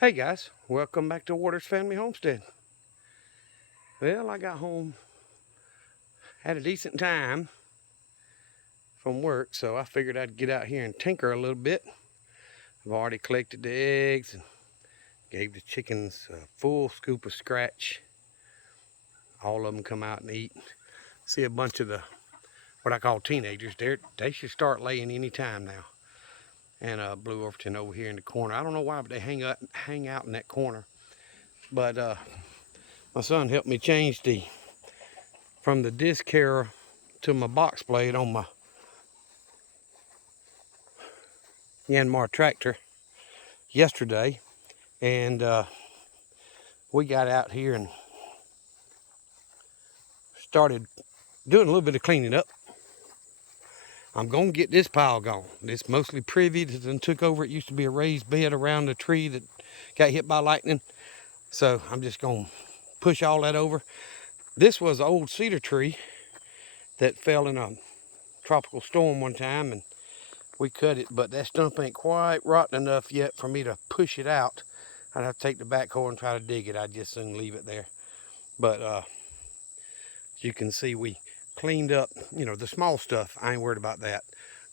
Hey guys, welcome back to Waters Family Homestead. Well, I got home, had a decent time from work, so I figured I'd get out here and tinker a little bit. I've already collected the eggs and gave the chickens a full scoop of scratch. All of them come out and eat. See a bunch of what I call teenagers. They should start laying any time now. And Blue Overton over here in the corner. I don't know why, but they hang out in that corner. But my son helped me change from the disc carrier to my box blade on my Yanmar tractor yesterday, and we got out here and started doing a little bit of cleaning up. I'm gonna get this pile gone. It's mostly privy that then took over. It used to be a raised bed around the tree that got hit by lightning, so I'm just gonna push all that over. This was an old cedar tree that fell in a tropical storm one time, and we cut it, but that stump ain't quite rotten enough yet for me to push it out. I'd have to take the backhoe and try to dig it. I'd just soon leave it there. But as you can see, we cleaned up, the small stuff. I ain't worried about that.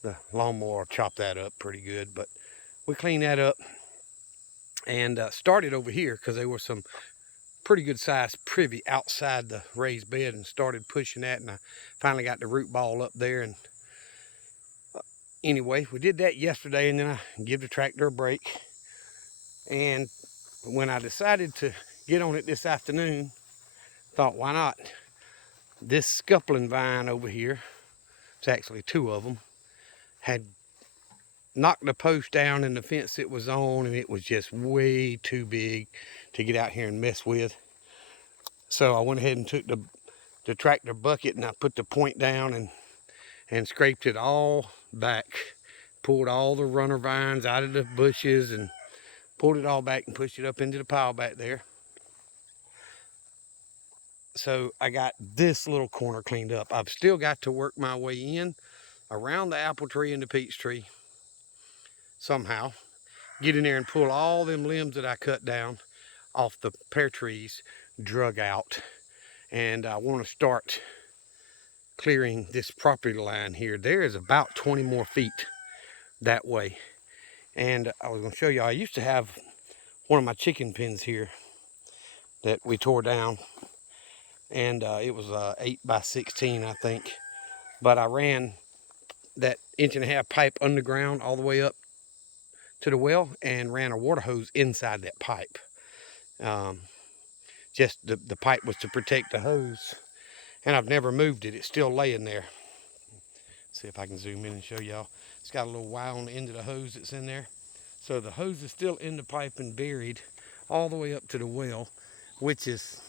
The lawnmower will chop that up pretty good, but we cleaned that up and started over here because there was some pretty good sized privy outside the raised bed, and started pushing that, and I finally got the root ball up there. And anyway, we did that yesterday, and then I give the tractor a break. And when I decided to get on it this afternoon, thought, why not? This scuppling vine over here, it's actually two of them, had knocked the post down in the fence it was on, and it was just way too big to get out here and mess with. So I went ahead and took the tractor bucket, and I put the point down and scraped it all back, pulled all the runner vines out of the bushes and pulled it all back and pushed it up into the pile back there. So I got this little corner cleaned up. I've still got to work my way in around the apple tree and the peach tree somehow. Get in there and pull all them limbs that I cut down off the pear trees, drug out. And I want to start clearing this property line here. There is about 20 more feet that way. And I was going to show you, I used to have one of my chicken pens here that we tore down. And it was 8 by 16, I think. But I ran that 1.5-inch pipe underground all the way up to the well and ran a water hose inside that pipe. Just the pipe was to protect the hose, and I've never moved it. It's still laying there. Let's see if I can zoom in and show y'all. It's got a little Y on the end of the hose that's in there. So the hose is still in the pipe and buried all the way up to the well, which is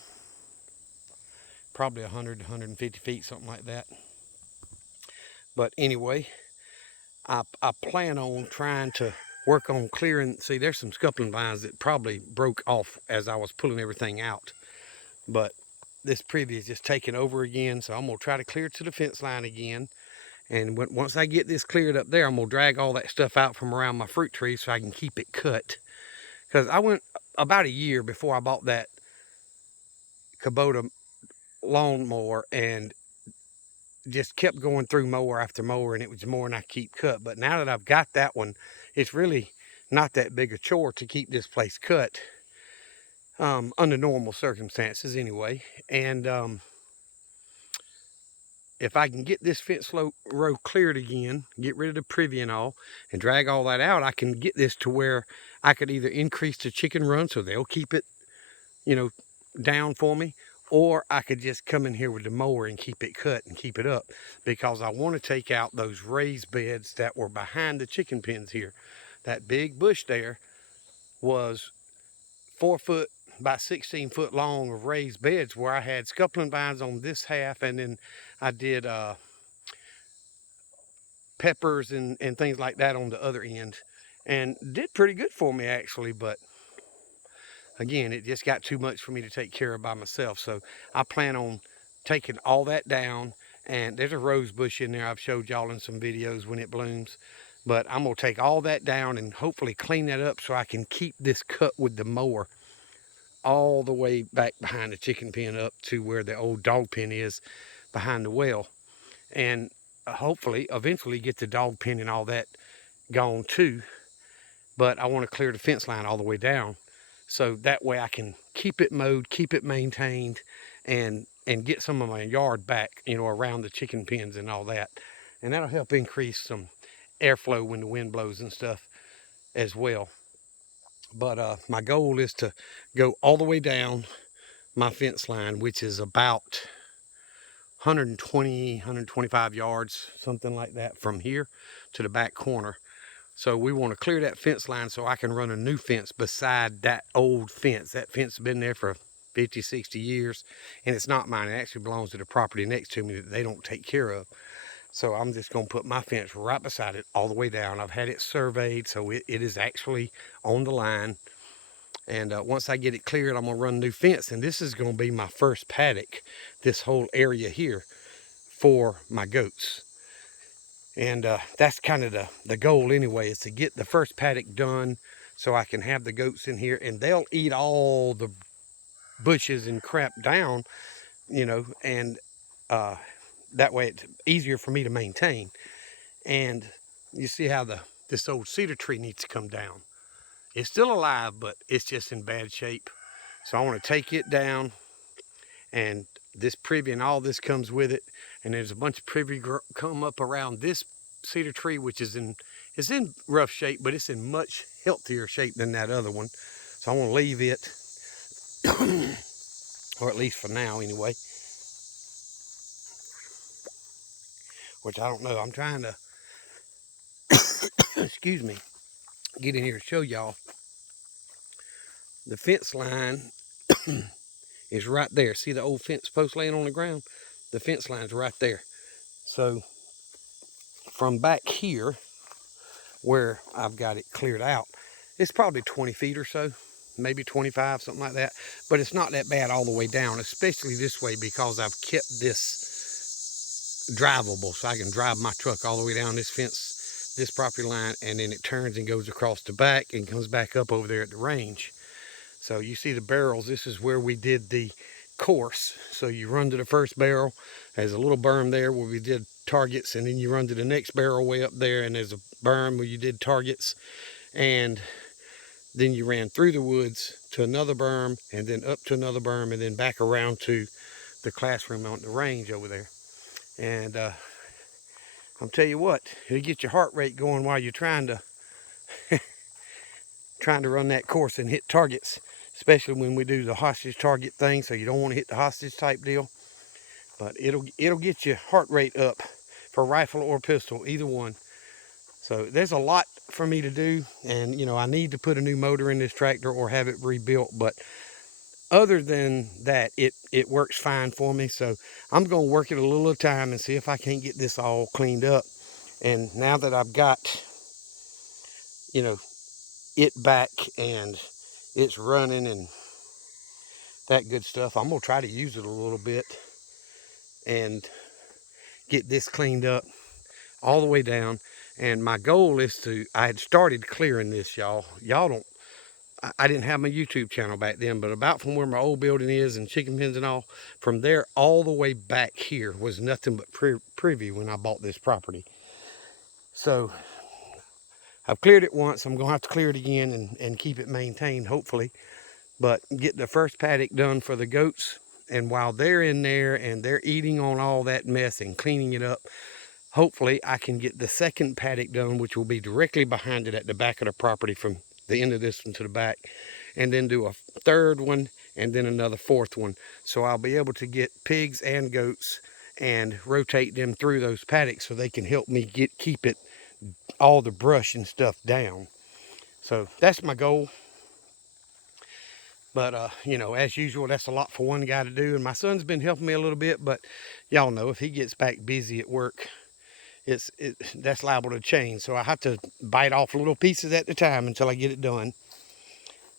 probably 100 to 150 feet, something like that. But anyway, I plan on trying to work on clearing. See, there's some scuppling vines that probably broke off as I was pulling everything out. But this privy is just taking over again, so I'm going to try to clear to the fence line again. And once I get this cleared up there, I'm going to drag all that stuff out from around my fruit tree so I can keep it cut. Because I went about a year before I bought that Kubota lawnmower and just kept going through mower after mower, and it was more than I keep cut. But now that I've got that one, it's really not that big a chore to keep this place cut, under normal circumstances anyway. And if I can get this fence row cleared again, get rid of the privy and all, and drag all that out, I can get this to where I could either increase the chicken run so they'll keep it, down for me, or I could just come in here with the mower and keep it cut and keep it up, because I want to take out those raised beds that were behind the chicken pens here. That big bush there was 4 foot by 16 foot long of raised beds where I had scuppling vines on this half, and then I did peppers and things like that on the other end, and did pretty good for me actually. But again, it just got too much for me to take care of by myself. So I plan on taking all that down. And there's a rose bush in there I've showed y'all in some videos when it blooms. But I'm going to take all that down and hopefully clean that up so I can keep this cut with the mower all the way back behind the chicken pen up to where the old dog pen is behind the well. And hopefully eventually get the dog pen and all that gone too. But I want to clear the fence line all the way down so that way I can keep it mowed, keep it maintained, and get some of my yard back, you know, around the chicken pens and all that. And that'll help increase some airflow when the wind blows and stuff as well. But my goal is to go all the way down my fence line, which is about 120, 125 yards, something like that, from here to the back corner. So we want to clear that fence line so I can run a new fence beside that old fence. That fence has been there for 50, 60 years, and it's not mine. It actually belongs to the property next to me that they don't take care of. So I'm just going to put my fence right beside it all the way down. I've had it surveyed, so it is actually on the line. And once I get it cleared, I'm going to run a new fence. And this is going to be my first paddock, this whole area here, for my goats. And that's kind of the goal anyway, is to get the first paddock done so I can have the goats in here. And they'll eat all the bushes and crap down, you know, and that way it's easier for me to maintain. And you see how this old cedar tree needs to come down. It's still alive, but it's just in bad shape. So I want to take it down, and this privy and all this comes with it. And there's a bunch of privy come up around this cedar tree, which is in rough shape, but it's in much healthier shape than that other one. So I want to leave it, or at least for now anyway. Which I don't know. I'm trying to, excuse me, get in here to show y'all. The fence line is right there. See the old fence post laying on the ground? The fence line's right there. So from back here, where I've got it cleared out, it's probably 20 feet or so, maybe 25, something like that. But it's not that bad all the way down, especially this way, because I've kept this drivable, so I can drive my truck all the way down this fence, this property line, and then it turns and goes across the back and comes back up over there at the range. So you see the barrels, this is where we did the course. So you run to the first barrel, there's a little berm there where we did targets, and then you run to the next barrel way up there, and there's a berm where you did targets, and then you ran through the woods to another berm, and then up to another berm, and then back around to the classroom on the range over there. And I'll tell you what, it'll get your heart rate going while you're trying to run that course and hit targets, especially when we do the hostage target thing. So you don't want to hit the hostage type deal, but it'll get your heart rate up for rifle or pistol, either one. So there's a lot for me to do, and you know, I need to put a new motor in this tractor or have it rebuilt, but other than that, it works fine for me. So I'm going to work it a little at a time and see if I can't get this all cleaned up. And now that I've got, you know, it back and it's running and that good stuff, I'm going to try to use it a little bit and get this cleaned up all the way down. And my goal is I had started clearing this, y'all don't, I didn't have my YouTube channel back then, but about from where my old building is and chicken pens and all, from there all the way back here was nothing but privy when I bought this property. So I've cleared it once. I'm going to have to clear it again and keep it maintained, hopefully. But get the first paddock done for the goats. And while they're in there and they're eating on all that mess and cleaning it up, hopefully I can get the second paddock done, which will be directly behind it at the back of the property from the end of this one to the back, and then do a third one and then another fourth one. So I'll be able to get pigs and goats and rotate them through those paddocks so they can help me keep it all the brush and stuff down. So that's my goal. But you know, as usual, that's a lot for one guy to do, and my son's been helping me a little bit, but y'all know if he gets back busy at work, that's liable to change. So I have to bite off little pieces at a time until I get it done.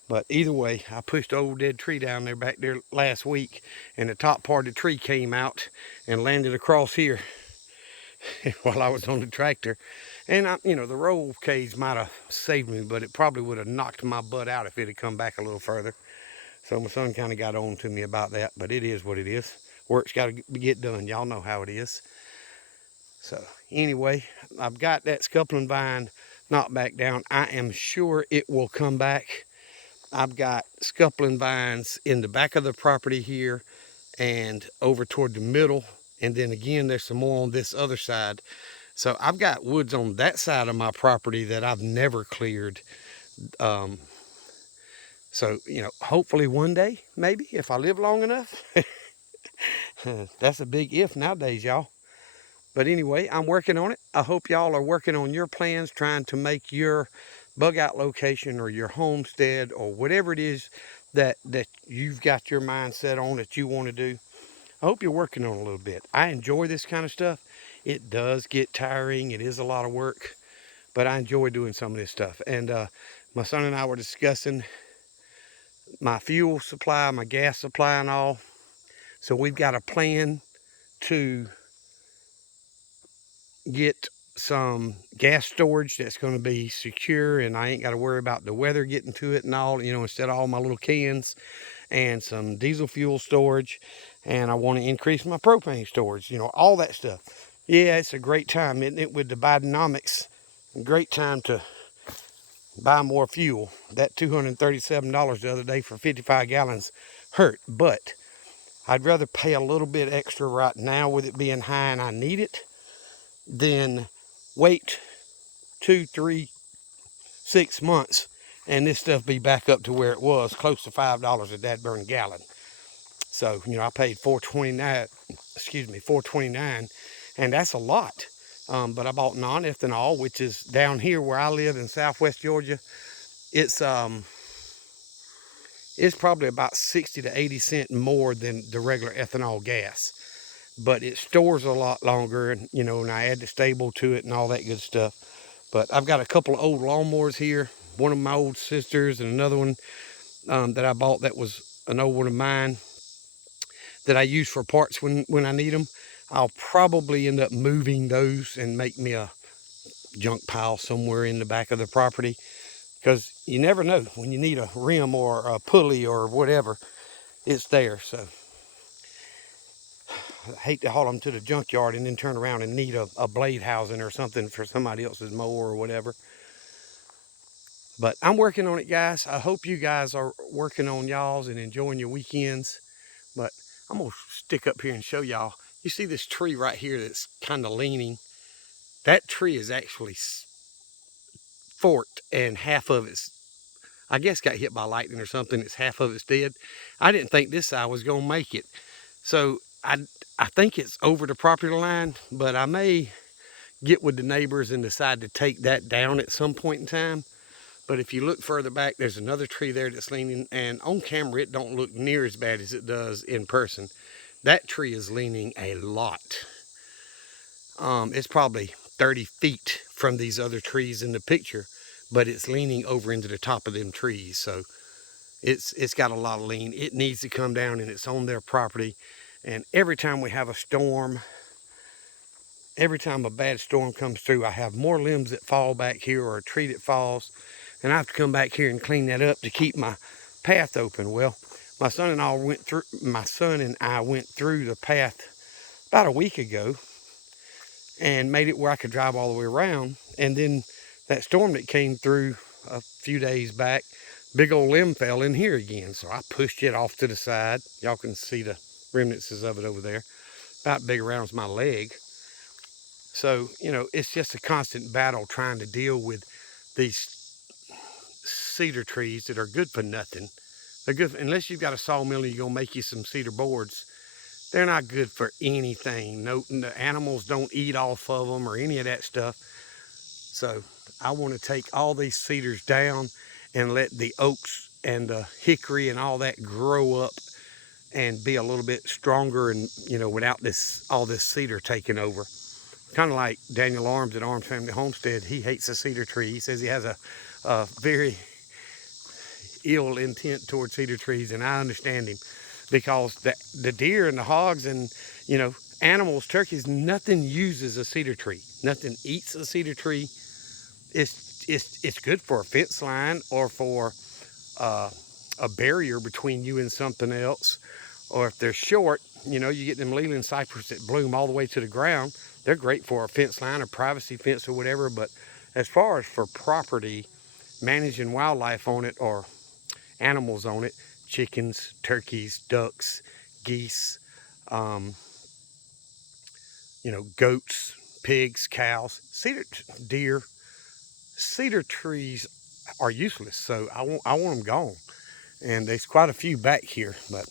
But either way, I pushed an old dead tree down there back there last week, and the top part of the tree came out and landed across here while I was on the tractor. And the roll cage might have saved me, but it probably would have knocked my butt out if it had come back a little further. So my son kind of got on to me about that, but it is what it is. Work's got to get done. Y'all know how it is. So anyway, I've got that scuppling vine knocked back down. I am sure it will come back. I've got scuppling vines in the back of the property here and over toward the middle. And then again, there's some more on this other side. So I've got woods on that side of my property that I've never cleared. So, hopefully one day, maybe, if I live long enough. That's a big if nowadays, y'all. But anyway, I'm working on it. I hope y'all are working on your plans, trying to make your bug out location or your homestead or whatever it is that you've got your mind set on that you want to do. I hope you're working on it a little bit. I enjoy this kind of stuff. It does get tiring. It is a lot of work, but I enjoy doing some of this stuff. And my son and I were discussing my fuel supply, my gas supply and all. So we've got a plan to get some gas storage that's going to be secure, and I ain't got to worry about the weather getting to it and all, instead of all my little cans, and some diesel fuel storage. And I want to increase my propane storage, all that stuff. Yeah, it's a great time, isn't it, with the Bidenomics? Great time to buy more fuel. That $237 the other day for 55 gallons hurt, but I'd rather pay a little bit extra right now with it being high and I need it than wait 2, 3, 6 months and this stuff be back up to where it was, close to $5 a dadburn gallon. So, I paid $4.29, and that's a lot. But I bought non-ethanol, which is down here where I live in Southwest Georgia. It's probably about 60 to 80 cents more than the regular ethanol gas, but it stores a lot longer, and and I add the stable to it and all that good stuff. But I've got a couple of old lawnmowers here, one of my old sisters and another one that I bought that was an old one of mine that I use for parts when I need them. I'll probably end up moving those and make me a junk pile somewhere in the back of the property, because you never know when you need a rim or a pulley or whatever, it's there. So I hate to haul them to the junkyard and then turn around and need a blade housing or something for somebody else's mower or whatever. But I'm working on it, guys. I hope you guys are working on y'all's and enjoying your weekends. But I'm going to stick up here and show y'all. You see this tree right here that's kind of leaning? That tree is actually forked, and half of it's, I guess, got hit by lightning or something. It's half of it's dead. I didn't think this side was going to make it. So I think it's over the property line, but I may get with the neighbors and decide to take that down at some point in time. But if you look further back, there's another tree there that's leaning, and on camera it don't look near as bad as it does in person. That tree is leaning a lot. It's probably 30 feet from these other trees in the picture, but it's leaning over into the top of them trees. So it's got a lot of lean. It needs to come down, and it's on their property. And every time we have a storm, every time a bad storm comes through, I have more limbs that fall back here or a tree that falls. And I have to come back here and clean that up to keep my path open. Well, my son and I went through the path about a week ago and made it where I could drive all the way around. And then that storm that came through a few days back, big old limb fell in here again. So I pushed it off to the side. Y'all can see the remnants of it over there, about big around as my leg. So, it's just a constant battle trying to deal with these cedar trees that are good for nothing. They're good unless you've got a sawmill and you're gonna make you some cedar boards. They're not good for anything. No, the animals don't eat off of them or any of that stuff. So I want to take all these cedars down and let the oaks and the hickory and all that grow up and be a little bit stronger, and without all this cedar taking over. Kind of like Daniel Arms at Arms Family Homestead. He hates the cedar tree. He says he has a very ill intent towards cedar trees, and I understand him, because the deer and the hogs and animals, turkeys, nothing uses a cedar tree. Nothing eats a cedar tree. It's good for a fence line or for uh, a barrier between you and something else. Or if they're short, you know, you get them Leland cypress that bloom all the way to the ground. They're great for a fence line or privacy fence or whatever. But as far as for property, managing wildlife on it or animals on it, chickens, turkeys, ducks, geese, um, you know, goats, pigs, cows, deer, cedar trees are useless. So I want them gone. And there's quite a few back here, but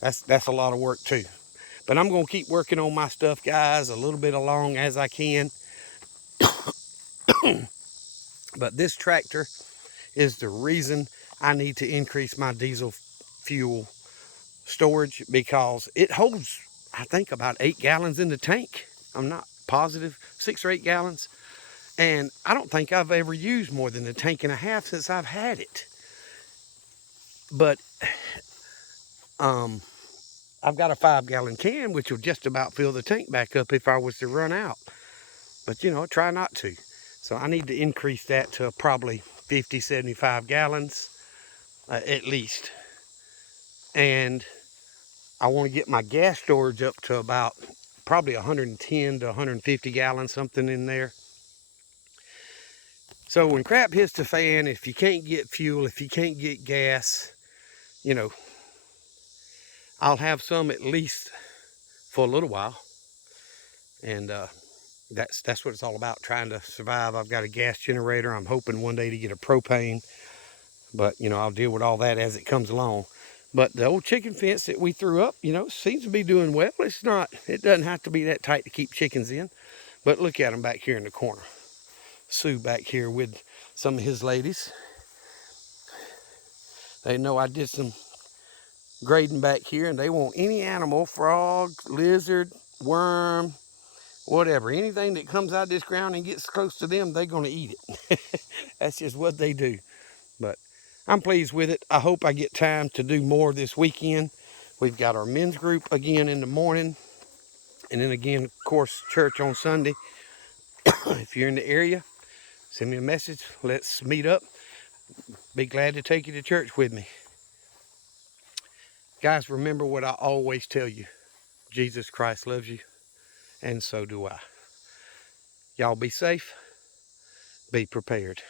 that's a lot of work too. But I'm gonna keep working on my stuff, guys, a little bit along as I can. But this tractor is the reason I need to increase my diesel fuel storage, because it holds, I think, about 8 gallons in the tank. I'm not positive, 6 or 8 gallons. And I don't think I've ever used more than a tank and a half since I've had it. But I've got a 5-gallon can, which will just about fill the tank back up if I was to run out. But, you know, try not to. So I need to increase that to probably 50, 75 gallons at least. And I want to get my gas storage up to about probably 110 to 150 gallons, something in there. So when crap hits the fan, if you can't get fuel, if you can't get gas, you know, I'll have some at least for a little while. And that's what it's all about, trying to survive. I've got a gas generator. I'm hoping one day to get a propane, but you know, I'll deal with all that as it comes along. But the old chicken fence that we threw up, you know, seems to be doing well. It doesn't have to be that tight to keep chickens in. But look at them back here in the corner. Sue back here with some of his ladies. They know I did some grading back here, and they want any animal, frog, lizard, worm, whatever, anything that comes out of this ground and gets close to them, they're going to eat it. That's just what they do. But I'm pleased with it. I hope I get time to do more this weekend. We've got our men's group again in the morning, and then again, of course, church on Sunday. If you're in the area, send me a message. Let's meet up. Be glad to take you to church with me. Guys, remember what I always tell you. Jesus Christ loves you, and so do I. Y'all be safe. Be prepared.